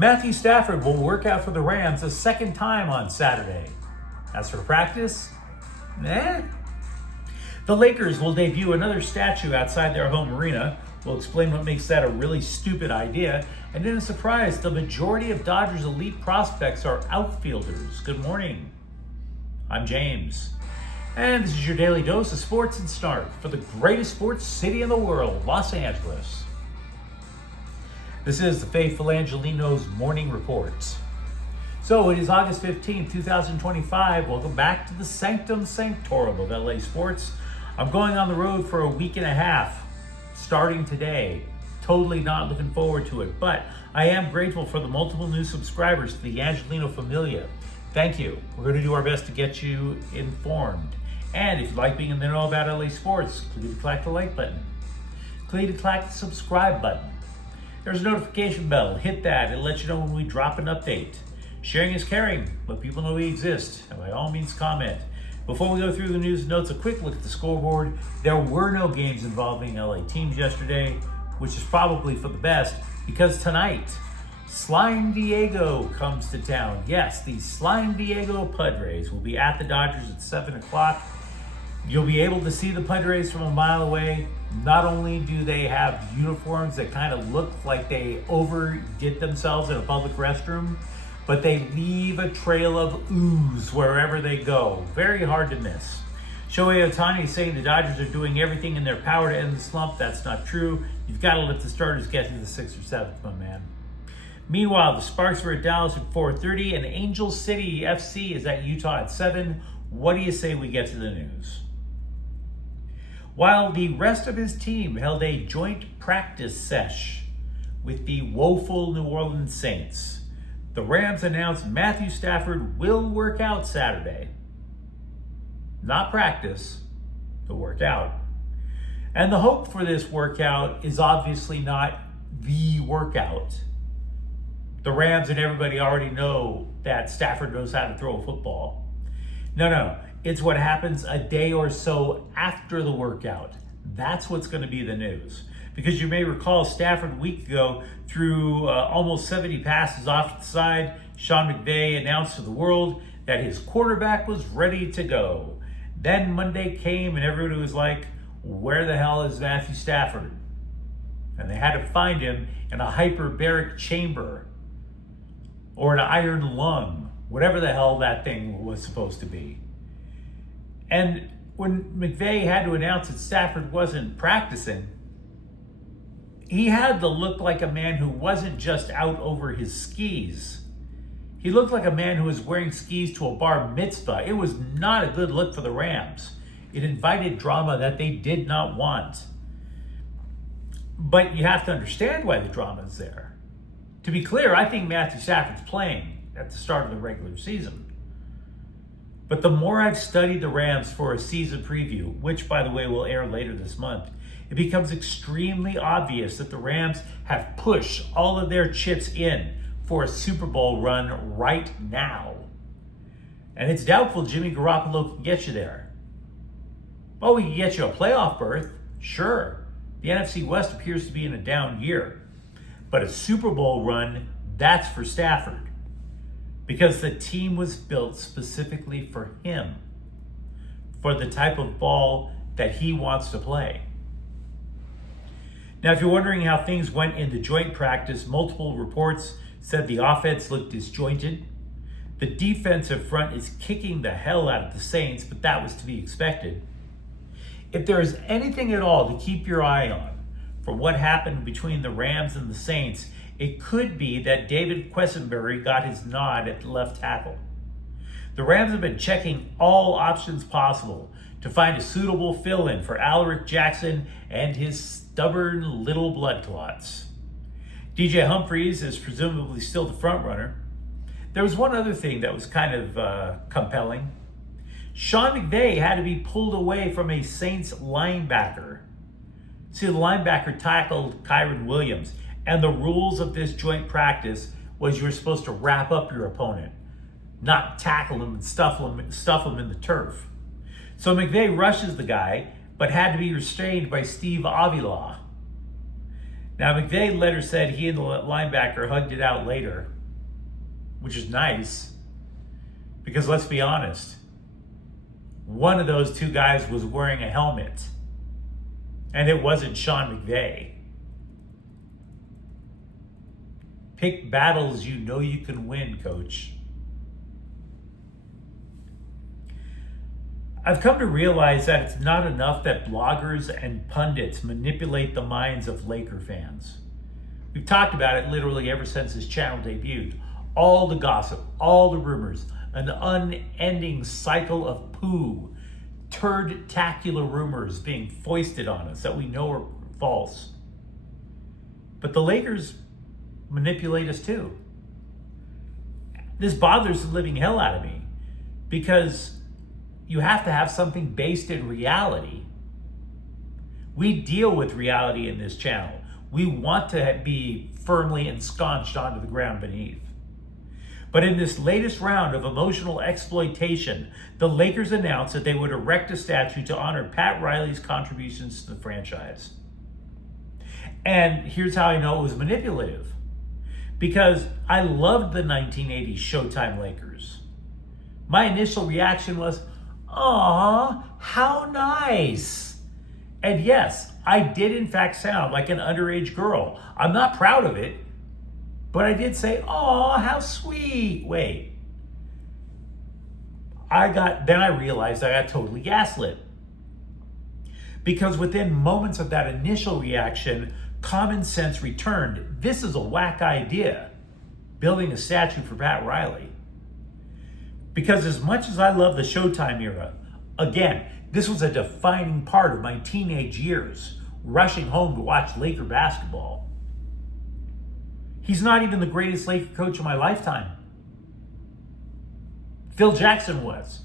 Matthew Stafford will work out for the Rams a second time on Saturday. As for practice, The Lakers will debut another statue outside their home arena. We'll explain what makes that a really stupid idea. And in a surprise, the majority of Dodgers' elite prospects are outfielders. Good morning. I'm James. And this is your daily dose of sports and snark for the greatest sports city in the world, Los Angeles. This is the faithful Angelenos morning report. So it is August 15th, 2025. Welcome back to the Sanctum Sanctorum of LA Sports. I'm going on the road for a week and a half, starting today. Totally not looking forward to it, but I am grateful for the multiple new subscribers to the Angeleno Familia. Thank you. We're going to do our best to get you informed. And if you like being in the know about LA sports, click the like button. Click the subscribe button. There's a notification bell. Hit that. It'll let you know when we drop an update. Sharing is caring. Let people know we exist. And by all means, comment. Before we go through the news and notes, a quick look at the scoreboard. There were no games involving LA teams yesterday, which is probably for the best, because tonight, Slime Diego comes to town. Yes, the Slime Diego Padres will be at the Dodgers at 7 o'clock. You'll be able to see the Padres from a mile away. Not only do they have uniforms that kind of look like they overdid themselves in a public restroom, but they leave a trail of ooze wherever they go. Very hard to miss. Shohei Ohtani is saying the Dodgers are doing everything in their power to end the slump. That's not true. You've got to let the starters get to the 6th or 7th, my man. Meanwhile, the Sparks are at Dallas at 4:30, and Angel City FC is at Utah at 7. What do you say we get to the news? While the rest of his team held a joint practice sesh with the woeful New Orleans Saints, the Rams announced Matthew Stafford will work out Saturday. Not practice, but work out. And the hope for this workout is obviously not the workout. The Rams and everybody already know that Stafford knows how to throw a football. No. It's what happens a day or so after the workout. That's what's going to be the news. Because you may recall Stafford a week ago threw almost 70 passes off to the side. Sean McVay announced to the world that his quarterback was ready to go. Then Monday came and everybody was like, where the hell is Matthew Stafford? And they had to find him in a hyperbaric chamber or an iron lung, whatever the hell that thing was supposed to be. And when McVay had to announce that Stafford wasn't practicing, he had to look like a man who wasn't just out over his skis. He looked like a man who was wearing skis to a bar mitzvah. It was not a good look for the Rams. It invited drama that they did not want. But you have to understand why the drama is there. To be clear, I think Matthew Stafford's playing at the start of the regular season. But the more I've studied the Rams for a season preview, which, by the way, will air later this month, it becomes extremely obvious that the Rams have pushed all of their chips in for a Super Bowl run right now. And it's doubtful Jimmy Garoppolo can get you there. Oh, he can get you a playoff berth, sure. The NFC West appears to be in a down year. But a Super Bowl run, that's for Stafford. Because the team was built specifically for him, for the type of ball that he wants to play. Now, if you're wondering how things went in the joint practice, multiple reports said the offense looked disjointed. The defensive front is kicking the hell out of the Saints, but that was to be expected. If there is anything at all to keep your eye on for what happened between the Rams and the Saints, it could be that David Quessenberry got his nod at the left tackle. The Rams have been checking all options possible to find a suitable fill-in for Alaric Jackson and his stubborn little blood clots. DJ Humphries is presumably still the front runner. There was one other thing that was kind of compelling. Sean McVay had to be pulled away from a Saints linebacker. See, the linebacker tackled Kyron Williams. And the rules of this joint practice was you were supposed to wrap up your opponent, not tackle him and stuff him in the turf. So McVay rushes the guy, but had to be restrained by Steve Avila. Now, McVay later said he and the linebacker hugged it out later, which is nice, because let's be honest, one of those two guys was wearing a helmet, and it wasn't Sean McVay. Pick battles you know you can win, coach. I've come to realize that it's not enough that bloggers and pundits manipulate the minds of Laker fans. We've talked about it literally ever since this channel debuted. All the gossip, all the rumors, an unending cycle of poo, turd-tacular rumors being foisted on us that we know are false. But the Lakers manipulate us too. This bothers the living hell out of me, because you have to have something based in reality. We deal with reality in this channel. We want to be firmly ensconced onto the ground beneath. But in this latest round of emotional exploitation, the Lakers announced that they would erect a statue to honor Pat Riley's contributions to the franchise. And here's how I know it was manipulative. Because I loved the 1980s Showtime Lakers. My initial reaction was, "Aw, how nice." And yes, I did in fact sound like an underage girl. I'm not proud of it, but I did say, "Aw, how sweet." Wait. Then I realized I got totally gaslit. Because within moments of that initial reaction, common sense returned. This is a whack idea, building a statue for Pat Riley. Because as much as I love the Showtime era, again, this was a defining part of my teenage years, rushing home to watch Laker basketball. He's not even the greatest Laker coach of my lifetime. Phil Jackson was.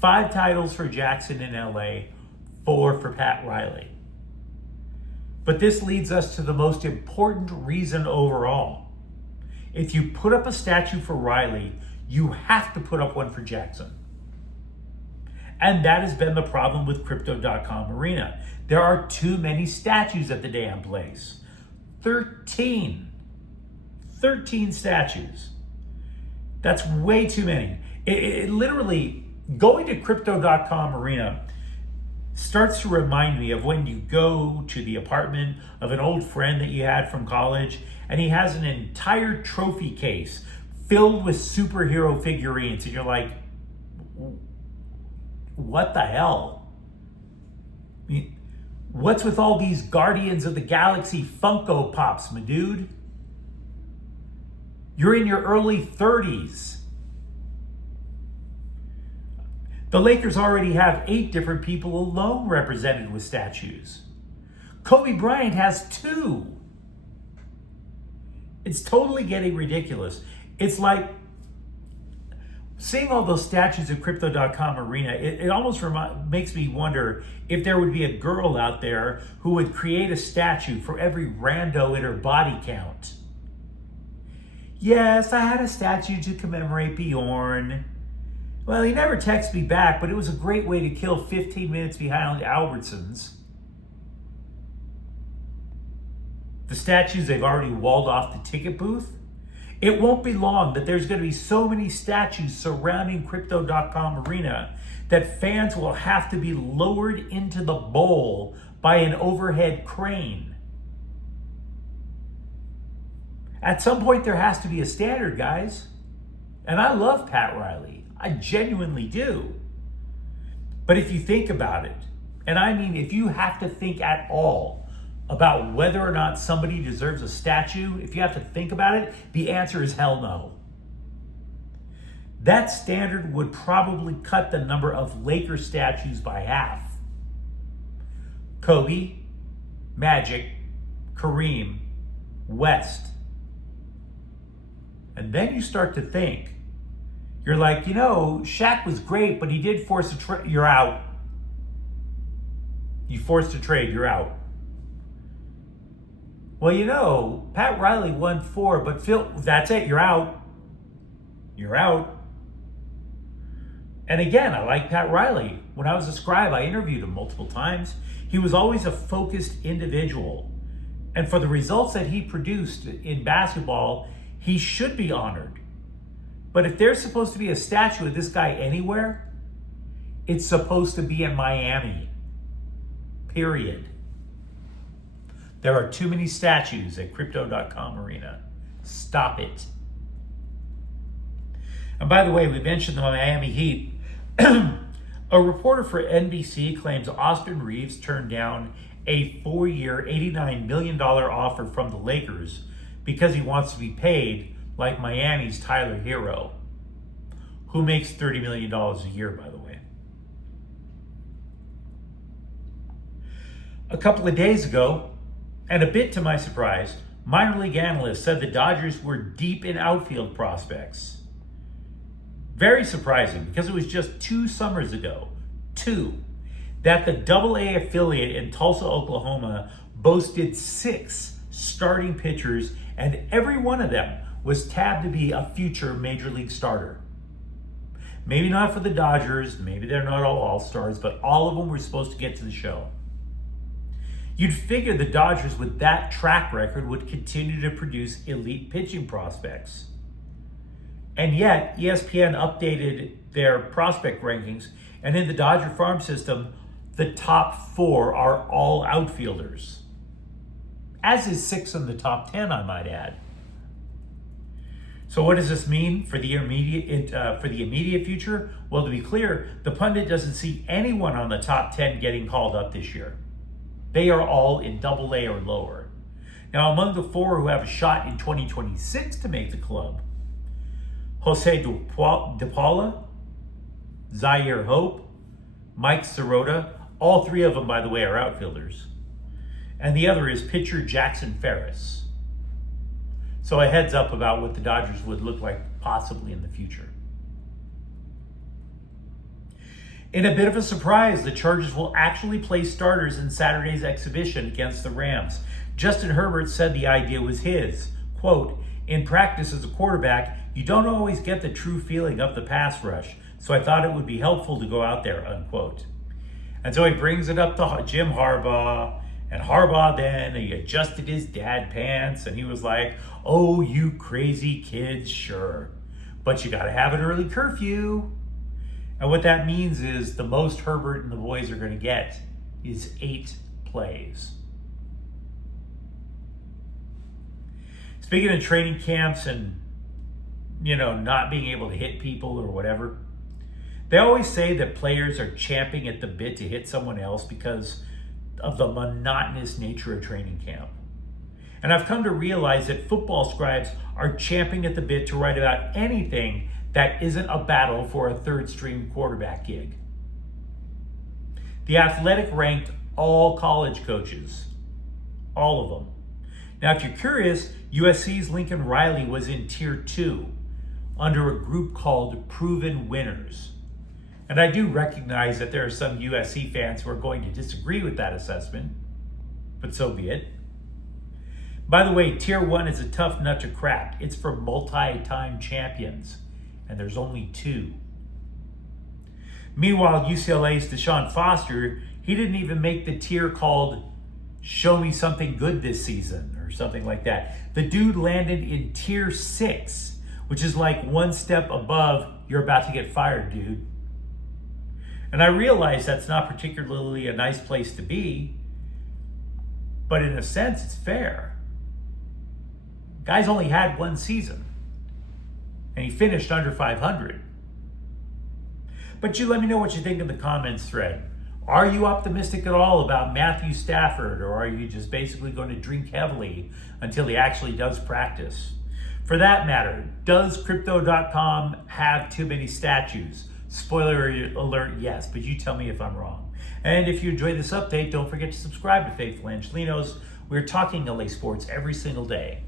5 titles for Jackson in LA, 4 for Pat Riley. But this leads us to the most important reason overall. If you put up a statue for Riley, you have to put up one for Jackson. And that has been the problem with Crypto.com Arena. There are too many statues at the damn place. 13 statues. That's way too many. It literally, going to Crypto.com Arena starts to remind me of when you go to the apartment of an old friend that you had from college, and he has an entire trophy case filled with superhero figurines, and you're like, what the hell? I mean, what's with all these Guardians of the Galaxy Funko Pops, my dude? You're in your early 30s. The Lakers already have 8 different people alone represented with statues. Kobe Bryant has 2. It's totally getting ridiculous. It's like seeing all those statues at Crypto.com Arena. It almost makes me wonder if there would be a girl out there who would create a statue for every rando in her body count. Yes, I had a statue to commemorate Bjorn. Well, he never texted me back, but it was a great way to kill 15 minutes behind Albertsons. The statues, they've already walled off the ticket booth. It won't be long that there's going to be so many statues surrounding Crypto.com Arena that fans will have to be lowered into the bowl by an overhead crane. At some point, there has to be a standard, guys. And I love Pat Riley. I genuinely do. But if you think about it, and I mean if you have to think at all about whether or not somebody deserves a statue, if you have to think about it, the answer is hell no. That standard would probably cut the number of Laker statues by half. Kobe, Magic, Kareem, West. And then you start to think, you're like, Shaq was great, but he did force a trade. You're out. You forced a trade, you're out. Well, Pat Riley won 4, but Phil, that's it, you're out. You're out. And again, I like Pat Riley. When I was a scribe, I interviewed him multiple times. He was always a focused individual. And for the results that he produced in basketball, he should be honored. But if there's supposed to be a statue of this guy anywhere, it's supposed to be in Miami. Period. There are too many statues at Crypto.com Arena. Stop it. And by the way, we mentioned the Miami Heat. A reporter for NBC claims Austin Reeves turned down a 4-year, $89 million offer from the Lakers because he wants to be paid like Miami's Tyler Hero, who makes $30 million a year, by the way. A couple of days ago, and a bit to my surprise, minor league analysts said the Dodgers were deep in outfield prospects. Very surprising, because it was just 2 summers ago, that the AA affiliate in Tulsa, Oklahoma boasted 6 starting pitchers, and every one of them was tabbed to be a future major league starter. Maybe not for the Dodgers, maybe they're not all all-stars, but all of them were supposed to get to the show. You'd figure the Dodgers with that track record would continue to produce elite pitching prospects. And yet, ESPN updated their prospect rankings, and in the Dodger farm system, the top 4 are all outfielders. As is 6 in the top 10, I might add. So what does this mean for the immediate future? Well, to be clear, the pundit doesn't see anyone on the top 10 getting called up this year. They are all in AA or lower. Now, among the 4 who have a shot in 2026 to make the club, Jose DePaula, Zaire Hope, Mike Sirota, all 3 of them, by the way, are outfielders. And the other is pitcher Jackson Ferris. So a heads up about what the Dodgers would look like possibly in the future. In a bit of a surprise, the Chargers will actually play starters in Saturday's exhibition against the Rams. Justin Herbert said the idea was his. Quote, "In practice as a quarterback, you don't always get the true feeling of the pass rush, so I thought it would be helpful to go out there," unquote. And so he brings it up to Jim Harbaugh, and Harbaugh then, he adjusted his dad pants, and he was like, "Oh, you crazy kids, sure. But you gotta have an early curfew." And what that means is the most Herbert and the boys are gonna get is 8 plays. Speaking of training camps and, not being able to hit people or whatever, they always say that players are champing at the bit to hit someone else because of the monotonous nature of training camp. And I've come to realize that football scribes are champing at the bit to write about anything that isn't a battle for a third-string quarterback gig. The Athletic ranked all college coaches, all of them. Now, if you're curious, USC's Lincoln Riley was in Tier 2 under a group called Proven Winners. And I do recognize that there are some USC fans who are going to disagree with that assessment, but so be it. By the way, Tier 1 is a tough nut to crack. It's for multi-time champions, and there's only 2. Meanwhile, UCLA's Deshaun Foster, he didn't even make the tier called Show Me Something Good This Season, or something like that. The dude landed in Tier 6, which is like one step above, you're about to get fired, dude. And I realize that's not particularly a nice place to be, but in a sense, it's fair. Guy's only had 1 season, and he finished under 500. But you let me know what you think in the comments thread. Are you optimistic at all about Matthew Stafford, or are you just basically going to drink heavily until he actually does practice? For that matter, does Crypto.com have too many statues? Spoiler alert, yes, but you tell me if I'm wrong. And if you enjoyed this update, don't forget to subscribe to Faithful Angelenos. We're talking LA sports every single day.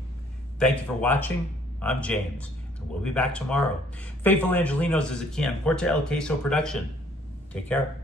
Thank you for watching. I'm James, and we'll be back tomorrow. Faithful Angelenos is a Can Porta El Queso production. Take care.